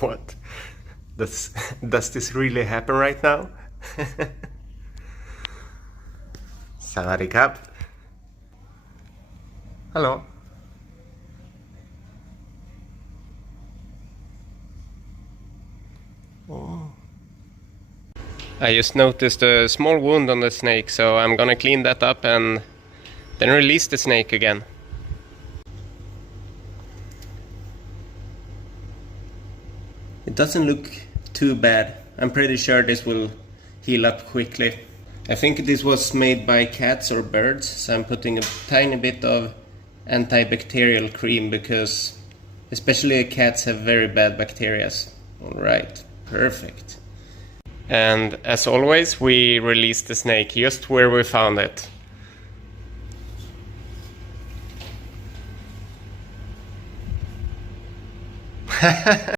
What? Does this really happen right now? Sawadee Cup. Hello. Oh. I just noticed a small wound on the snake, so I'm gonna clean that up and then release the snake again. It doesn't look too bad. I'm pretty sure this will heal up quickly. I think this was made by cats or birds, so I'm putting a tiny bit of antibacterial cream because especially cats have very bad bacteria. Alright, perfect. And as always, we release the snake just where we found it.